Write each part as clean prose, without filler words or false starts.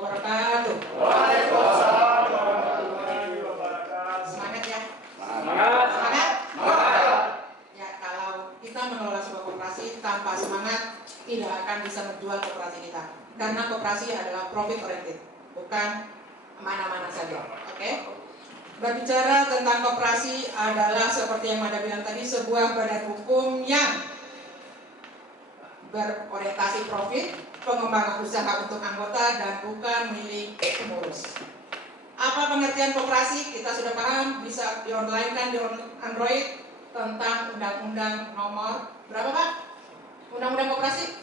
wabarakatuh. Waalaikumsalam warahmatullahi wabarakatuh. Semangat ya. Semangat. Semangat. Semangat. Ya, kalau kita mengelola sebuah koperasi tanpa semangat, tidak akan bisa menjual koperasi kita. Karena koperasi adalah profit oriented, bukan mana-mana saja. Oke? Berbicara tentang koperasi adalah seperti yang Mada bilang tadi, sebuah badan hukum yang berorientasi profit, pengembangan usaha untuk anggota, dan bukan milik pengurus. Apa pengertian koperasi? Kita sudah paham, bisa di-online-kan di Android tentang Undang-Undang nomor berapa Pak? Undang-Undang koperasi?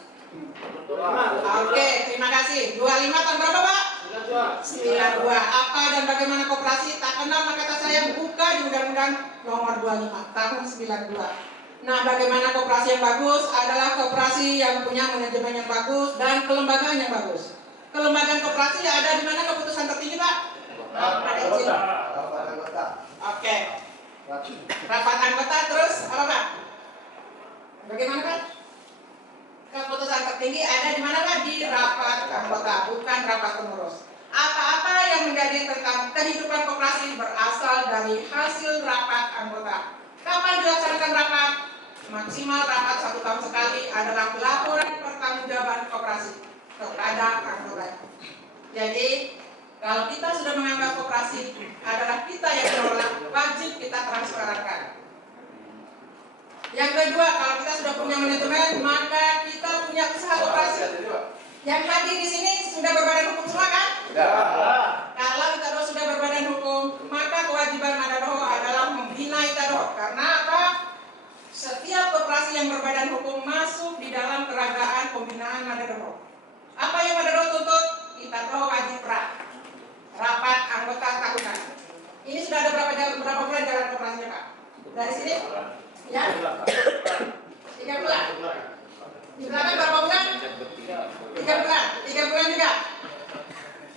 Oke, terima kasih. 25 tahun berapa Pak? 92. Apa dan bagaimana koperasi? Tak kenal maka tak sayang, buka di Undang-Undang nomor 25 tahun 92. Nah, bagaimana koperasi yang bagus? Adalah koperasi yang punya manajemen yang bagus dan kelembagaan yang bagus. Kelembagaan koperasi ada di mana keputusan tertinggi Pak? Oke. Rapat anggota terus apa Pak? Bagaimana Pak? Keputusan tertinggi ada di mana Pak? Di rapat anggota, bukan rapat pengurus. Apa-apa yang menjadi tentang kehidupan koperasi berasal dari hasil rapat anggota. Kapan dilaksanakan rapat? Maksimal rapat 1 tahun sekali adalah laporan pertanggungjawaban koperasi kepada anggota. Jadi kalau kita sudah menganggap koperasi adalah kita yang mengelola, wajib kita transparankan. Yang kedua, kalau kita sudah punya manajemen, maka kita punya usaha koperasi. Yang hadir di sini sudah berbadan hukum semua kan? Kalau Itadoho sudah berbadan hukum, maka kewajiban Madadoho adalah membina Itadoho. Karena apa? Setiap koperasi yang berbadan hukum masuk di dalam peragaan pembinaan Madadoho. Apa yang Madadoho tuntut? Itadoho wajib rapat anggota tahunan. Ini sudah ada berapa bulan jalan koperasinya Pak? Dari sini? Ya? 3 bulan. Di belakang berapa bulan? 3 bulan. 3 bulan juga.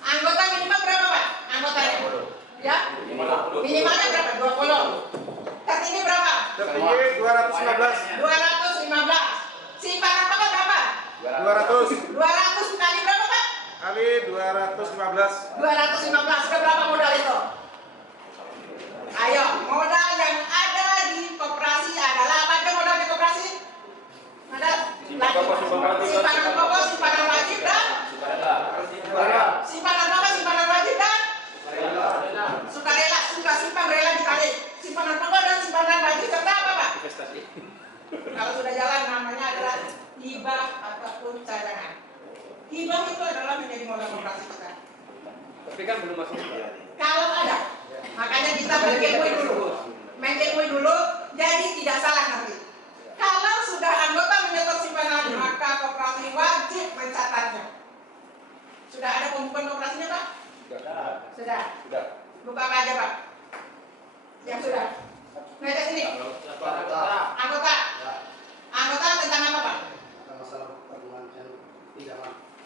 Anggota minimal berapa Pak? Anggotanya? Ya? Minimalnya berapa? 20. Tertinggi berapa? Tertinggi 215. 215. Simpanan apa berapa? 200. 200 kali berapa Pak? Kali 215. 215. Sudah berapa modal itu? Ayo, modal yang ada di koperasi adalah apa aja modal di koperasi? Ada simpanan pokok, simpanan wajib dan simpanan apa? Simpanan wajib dan sukarela, suka simpan rela ditarik. Simpanan pokok dan simpanan wajib serta apa Pak? Investasi. Kalau sudah jalan namanya adalah hibah ataupun cadangan. Hibah itu adalah menjadi modal koperasi kita. Tapi kan belum masuk. Kalau ada, makanya kita mengilmui dulu, jadi tidak salah nanti. Kalau sudah anggota menyetor simpanan, maka koperasi wajib mencatatnya. Sudah ada pembukuan koperasinya Pak? Sudah. Buka apa aja Pak? Yang sudah. Nah, ke sini. Anggota. Anggota tentang apa Pak?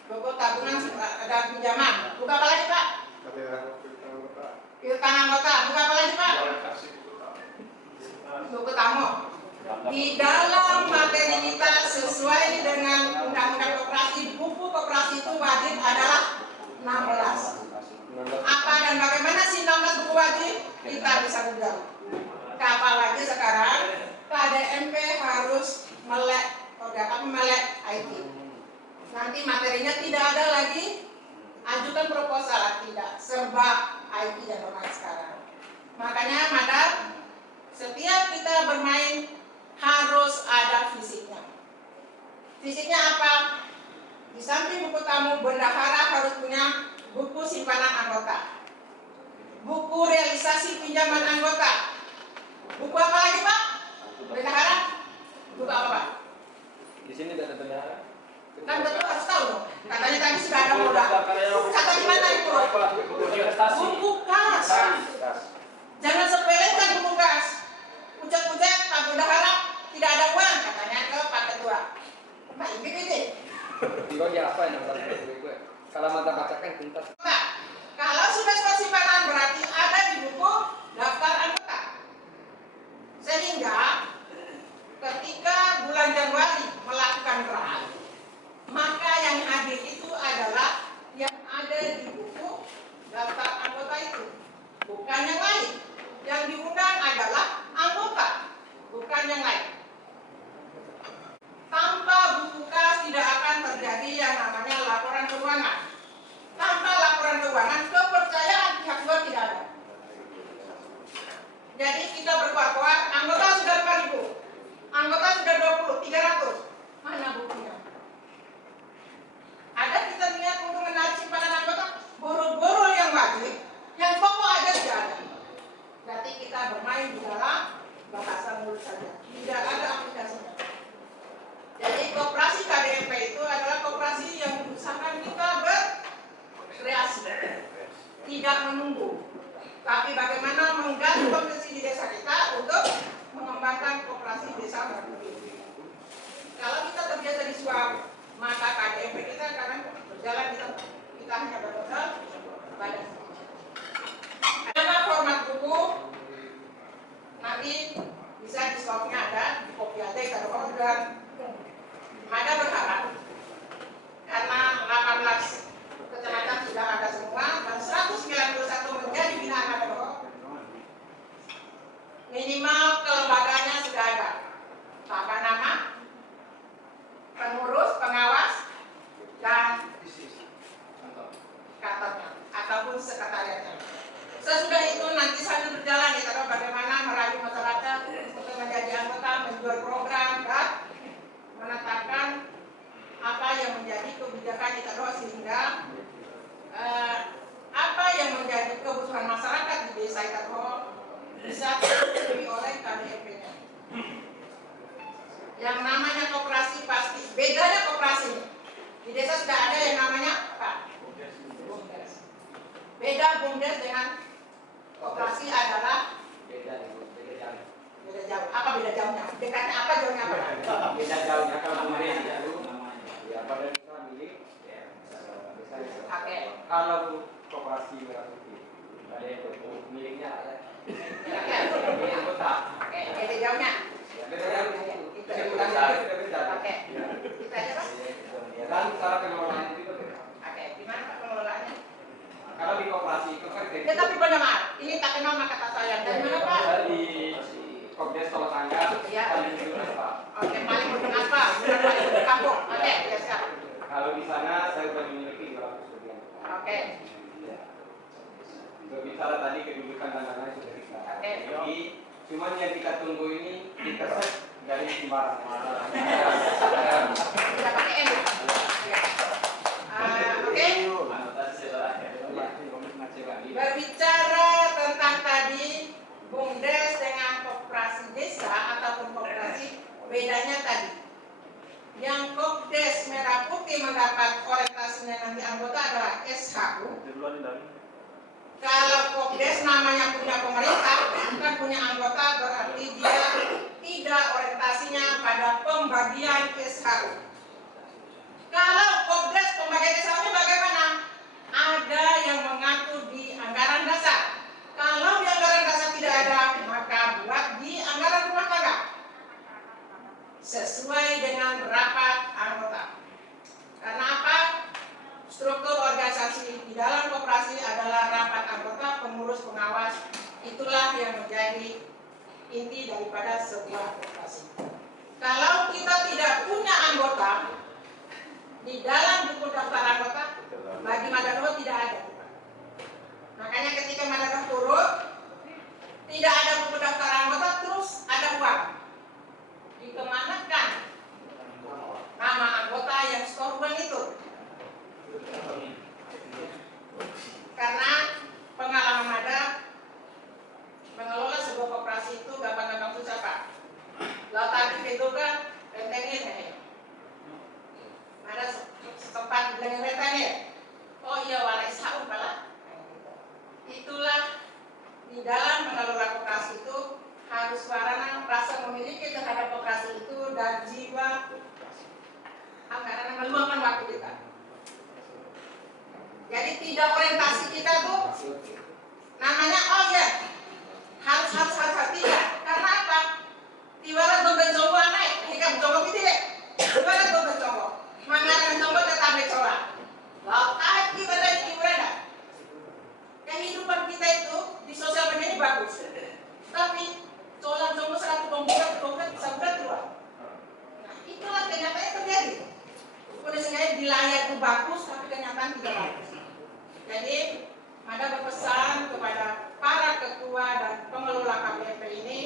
Buku tabungan dan pinjaman. Buka apa lagi Pak? Piutang anggota. Buka apa lagi Pak? Buku tamu. Di dalam materi kita sesuai dengan Undang-Undang Koperasi, buku koperasi itu wajib adalah 16. Apa dan bagaimana sih 16 buku wajib? Kita bisa google. Apalagi sekarang KDMP harus melek IT. Nanti materinya tidak ada lagi ajukan proposal, tidak, serba IT dan online sekarang. Makanya madam, setiap kita bermain harus ada fisiknya. Fisiknya apa? Di samping buku tamu, bendahara harus punya buku simpanan anggota, buku realisasi pinjaman anggota. Buku apa lagi Pak? Bendahara? Buku apa Pak? Di sini tidak ada bendahara. Kan betul harus tahu dong. Katanya tadi sudah ada modal. Kata gimana itu? Buku kas. Jangan sepelekan buku kas. Ucap-ucap Pak Bendahara tidak ada uang, katanya ke Pak Ketua. Mbak ini. Dia apa yang nampak gue? Kalau mata bacakan pintar. Pak, kalau sudah stok simpanan berarti ada di buku daftar anggota. Sehingga ketika bulan Januari melakukan draft, maka yang hadir itu adalah yang ada di menunggu, tapi bagaimana menggali potensi di desa kita untuk mengembangkan koperasi desa baru. Kalau kita terbiasa disuap, maka KDMP kita akan berjalan, kita hanya bermodal pada format buku, nanti bisa di stoknya ada, di kopi ada, kita order. Ada berharap karena 18 kecamatan sudah ada semua dan 191 menjadi binaan ada minimal kelembagaannya sudah ada, tata nama, pengurus, pengawas, dan kantornya ataupun sekretariatnya. Sesudah itu nanti sambil berjalan kita tahu bagaimana merayu masyarakat untuk menjadi anggota, menjual program dan menetapkan apa yang menjadi kebijakan kita tahu sehingga apa yang menjadi kebutuhan masyarakat di desa kita tahu bisa terpenuhi oleh KDMP-nya. Yang namanya koperasi pasti bedanya koperasi di desa sudah ada yang namanya apa? BUMDes. Beda BUMDes dengan koperasi adalah beda jauh. Apa beda jauhnya? Dekatnya apa, jauhnya apa? Beda jauhnya kalau BUMDes itu ya pada desa milik Oke. Kalau koperasi merah putih ada yang miliknya ya. Ini anggota. Oke, beda jauhnya. Beda jauh. Itu. Beda. Oke. Kita aja Pak. Dan cara pengelolaan itu berbeda. Oke, gimana Pak pengelolaannya? Kalau di koperasi itu kan Ya tapi pendengar, ini tak kenal maka tak sayang. Dari mana Pak? di Komdes Tolong Tangga Iya. paling ujung Pak. Oke, paling ujung apa? Bukan paling ujung kampung. Oke, ya siap. Kalau di sana saya sudah memiliki 200 lebih. Oke. Berbicara tadi kedudukan dan lain-lain sudah kita. Oke. Jadi cuman yang kita tunggu ini kita set dari sembarang. Tidak pakai N. Ya. Oke. Berbicara tentang tadi BUMDes dengan koperasi desa ataupun koperasi, bedanya tadi yang Kopdes Merah Putih mendapat orientasinya nanti anggota adalah SHU. Kalau Kopdes namanya punya pemerintah, bukan punya anggota, berarti dia tidak orientasinya pada pembagian SHU. Kalau Kopdes pembagian SHU-nya bagaimana? Ada yang mengatur di anggaran dasar. Kalau di anggaran dasar tidak ada, maka buat di anggaran rumah tangga sesuai dengan rapat anggota. Karena apa? Struktur organisasi di dalam koperasi adalah rapat anggota, pengurus, pengawas. Itulah yang menjadi inti daripada sebuah koperasi. Kalau kita tidak punya anggota di dalam buku daftar anggota, bagi Madano tidak ada. Makanya ketika Madano turun, tidak ada buku daftar anggota, terus ada uang. Dikemanakan nama anggota yang store uang itu? Karena pengalaman ada mengelola sebuah koperasi itu gampang-gampang susah Pak. Kalau tadi itu kan rentengin ya. Ada setempat dengan rentengin. Oh iya waris SHU malah. Itulah di dalam mengelola koperasi itu harus warna rasa memiliki terhadap koperasi itu dan jiwa karena meluangkan waktu kita. Jadi tidak orientasi kita tuh namanya oh ya harus tidak. Karena apa? Tiwara dompet jombo naik, hingga jombo gitu deh. Tiwara dompet jombo, mangaran jombo tetap becola. Lalu kita dari tiwara. Kehidupan kita itu di sosial media ini bagus, tapi colan jombo satu komputer bisa bukan keluar. Nah itulah kenyataan yang terjadi. Kondisinya di layar itu bagus, tapi kenyataan tidak bagus. Jadi ada berpesan kepada para ketua dan pengelola KPMP ini,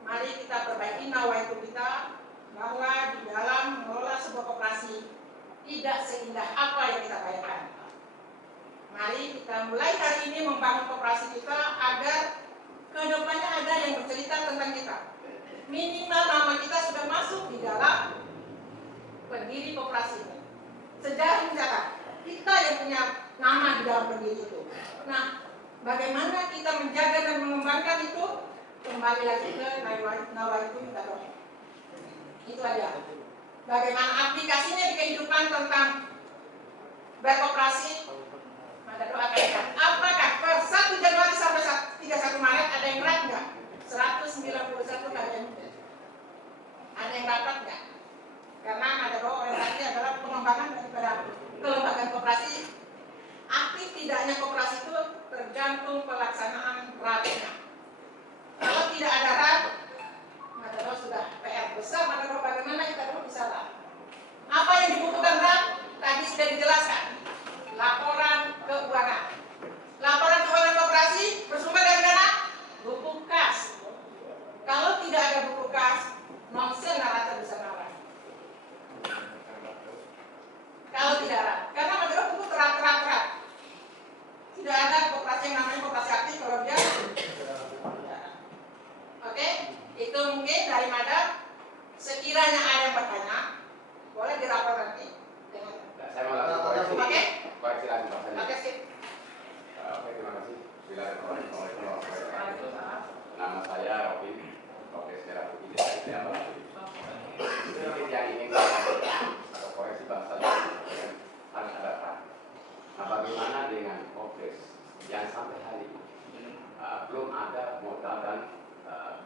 mari kita perbaiki nawaitu kita bahwa di dalam mengelola sebuah koperasi tidak seindah apa yang kita bayangkan. Mari kita mulai hari ini membangun koperasi kita agar kedepannya ada yang bercerita tentang kita. Minimal nama kita sudah masuk di dalam pendiri koperasi ini. Sejarah mencatat kita yang punya nama di dalam pendiri itu. Nah, Bagaimana kita menjaga dan mengembangkan itu, kembali lagi ke nawaitu kita doa. Itu aja. Bagaimana aplikasinya di kehidupan tentang berkoperasi, maka doakan. Apakah per 1 Januari sampai 31 Maret ada yang berat nggak? 191 ada yang dapat nggak? Karena ada doa orientasi adalah pengembangan daripada kelembagaan koperasi. Aktif tidaknya koperasi itu tergantung pelaksanaan RAT-nya. Kalau tidak ada RAT, maka doa sudah PR besar. Maka doa bagaimana kita doa bisa RAT? Apa yang dibutuhkan RAT? Tadi sudah dijelaskan. Laporan keuangan. Laporan keuangan koperasi bersumber dari mana? Buku kas. Kalau tidak ada buku kas, nonsen narator bisa marah. Kalau tidak ada, karena menurut buku terat. Tidak ada koperasi yang namanya koperasi aktif kalau dia. Oke, itu mungkin dari madam. Sekiranya ada yang bertanya, boleh dirapor nanti. Saya mau langsung koreksi. Oke. Koreksi lagi Pak. Oke, sip. Oke, terima kasih. Nama saya Robin, Kopres Merah Putih dari Jawa. Sedikit yang ingin saya atau koreksi bahasa harus ada Pak. Nah, bagaimana dengan Kopres yang sampai hari ini belum ada modal dan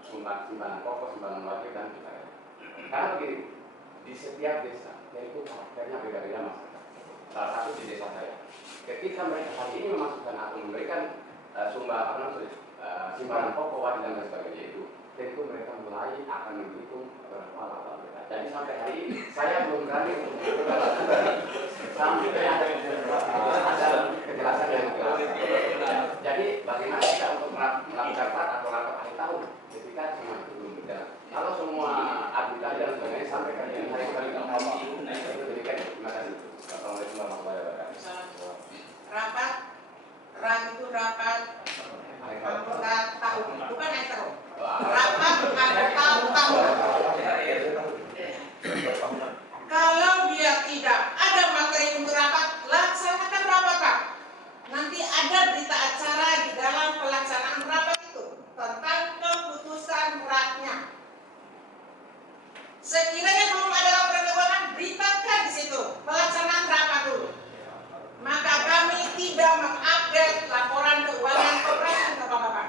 simpanan pokok, simpanan wajib dan sebagainya. Karena begini, di setiap desa yaitu karakternya beda-beda mas. Salah satu di desa saya, ketika mereka hari ini memasukkan atau memberikan simpanan pokok, wajib dan sebagainya itu, tentu mereka mulai akan menghitung berapa laba mereka. Jadi sampai hari ini saya belum berani untuk sampai ada kejelasan yang jelas. Jadi bagaimana kita untuk melakukan rapat atau rapat akhir tahun ketika semua itu belum berjalan. Kalau semua aktivitas dan sebagainya sampai hari ini saya kembali ke awal. Itu demikian. Terima kasih. Assalamualaikum warahmatullahi wabarakatuh. Rapat, itu rapat anggota tahun, bukan akhir tahun. Rapat anggota tahun. Kalau dia tidak ada materi untuk rapat, laksanakan rapat Pak. Nanti ada berita acara di dalam pelaksanaan rapat itu tentang keputusan RAT-nya. Sekiranya belum ada laporan keuangan, beritakan di situ pelaksanaan rapat dulu. Maka kami tidak mengupdate laporan keuangan koperasi Bapak-bapak.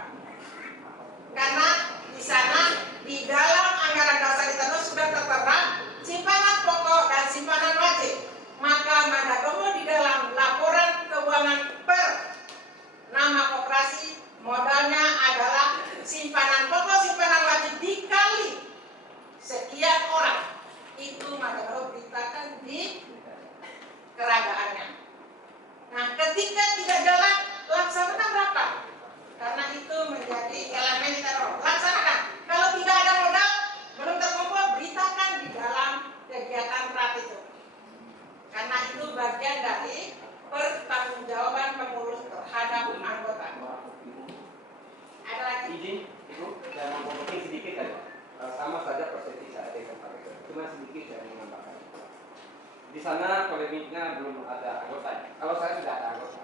Karena di sana di dalam anggaran dasar kita sudah tertera simpanan pokok dan simpanan wajib. Maka Madagomo di dalam laporan keuangan per nama koperasi modalnya adalah simpanan pokok, simpanan wajib dikali sekian orang. Itu Madagomo beritakan di keragaannya. Nah, ketika tidak jalan, laksanakan rapat. Karena itu menjadi elemen kita laksanakan. Kalau tidak ada modal, belum terkumpul, beritakan di dalam kegiatan RAT itu. Karena itu bagian dari pertanggungjawaban pengurus terhadap anggota. Ada lagi? Izin, Ibu, saya mau ngomongin sedikit saja. Sama saja persepsi saya dengan Pak Rektor. Cuma sedikit saya menambahkan. Di sana polemiknya belum ada anggota. Kalau saya sudah ada anggota,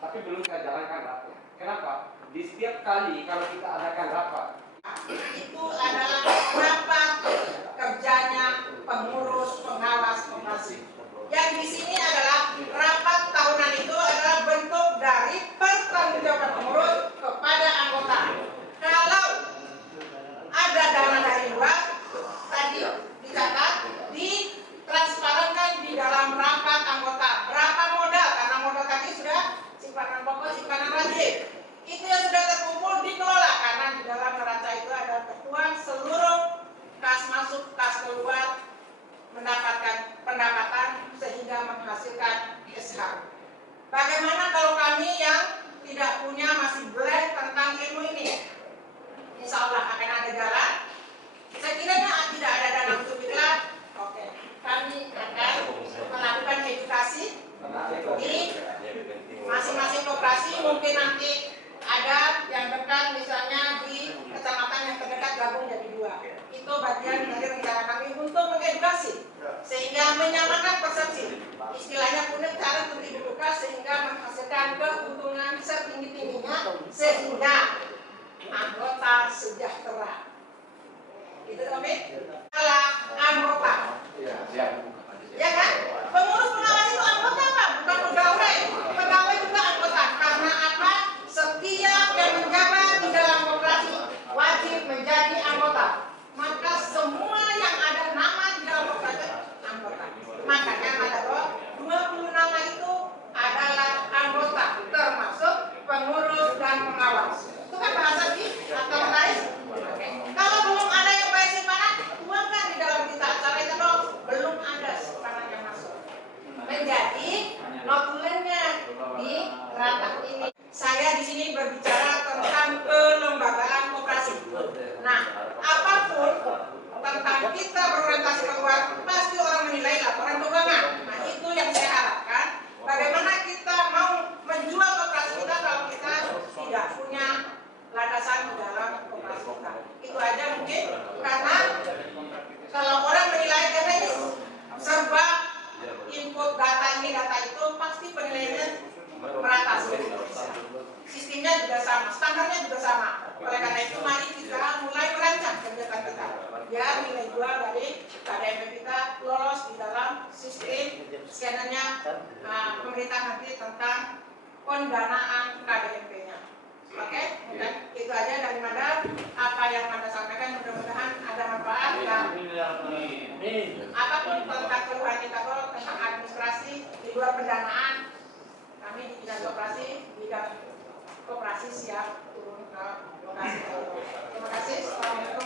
tapi belum saya jalankan rapatnya. Kenapa? Di setiap kali kalau kita adakan rapat, itu adalah rapat kerjanya pengurus pengawas koperasi. Yang di sini adalah rapat tahunan itu adalah bentuk dari pertanggungjawaban pengurus kepada anggota. Kalau ada dana dari luar, tadi dicatat, ditransparankan di dalam rapat anggota. Berapa modal? Karena modal tadi sudah simpanan pokok, simpanan wajib. Itu yang sudah terkumpul dikelola karena di dalam neraca itu ada ketentuan seluruh kas masuk, kas keluar mendapatkan pendapatan sehingga menghasilkan SH. Bagaimana kalau kami yang tidak punya masih blank tentang ilmu ini? Insya Allah akan ada jalan. Sekiranya tidak ada dana untuk iklan, oke, kami akan melakukan edukasi di masing-masing koperasi. Mungkin nanti ada yang dekat, misalnya di kecamatan yang terdekat gabung jadi 2. Itu bagian dari rencana kami untuk mengedukasi sehingga menyamakan persepsi. Istilahnya punya cara untuk dibuka sehingga menghasilkan keuntungan setinggi-tingginya sehingga anggota sejahtera. Itu Tommy? Adalah anggota. Ya kan? Pengurus pengawas itu anggota Pak, bukan pegawai. Pegawai juga anggota. Karena apa? Setiap yang menjabat di dalam koperasi wajib menjadi anggota. Maka semua yang ada nama di dalam koperasi anggota. Makanya Madaro 20 nama itu adalah anggota, termasuk pengurus dan pengawas. Itu kan bahasa di atau guys. Oke. Kalau belum ada yang bayar simpanan, tuangkan di dalam berita acara itu dong. Belum ada simpanan yang masuk. Menjadi notulennya di rapat ini. Saya di sini berbicara tentang kelembagaan koperasi. Nah, apapun tentang kita berorientasi keluar, pasti orang menilai laporan keuangan. Nah, itu yang saya harapkan. Bagaimana kita mau menjual koperasi kita kalau kita tidak punya landasan di dalam koperasi kita. Itu aja mungkin. Karena kalau orang menilai karena ini serba input data ini data itu, pasti penilaiannya merata. Sistemnya juga sama, standarnya juga sama. Oleh karena itu mari kita mulai merancang kegiatan kita biar nilai jual dari KDMP kita lolos di dalam sistem scannernya pemerintah nanti tentang pendanaan KDMP-nya. Oke, mungkin itu aja dari Manda. Apa yang Manda sampaikan mudah-mudahan ada manfaat dan apapun tentang keluhan kita tentang administrasi di luar pendanaan, kami di bidang koperasi siap turun ke lokasi. Terima kasih. Assalamualaikum.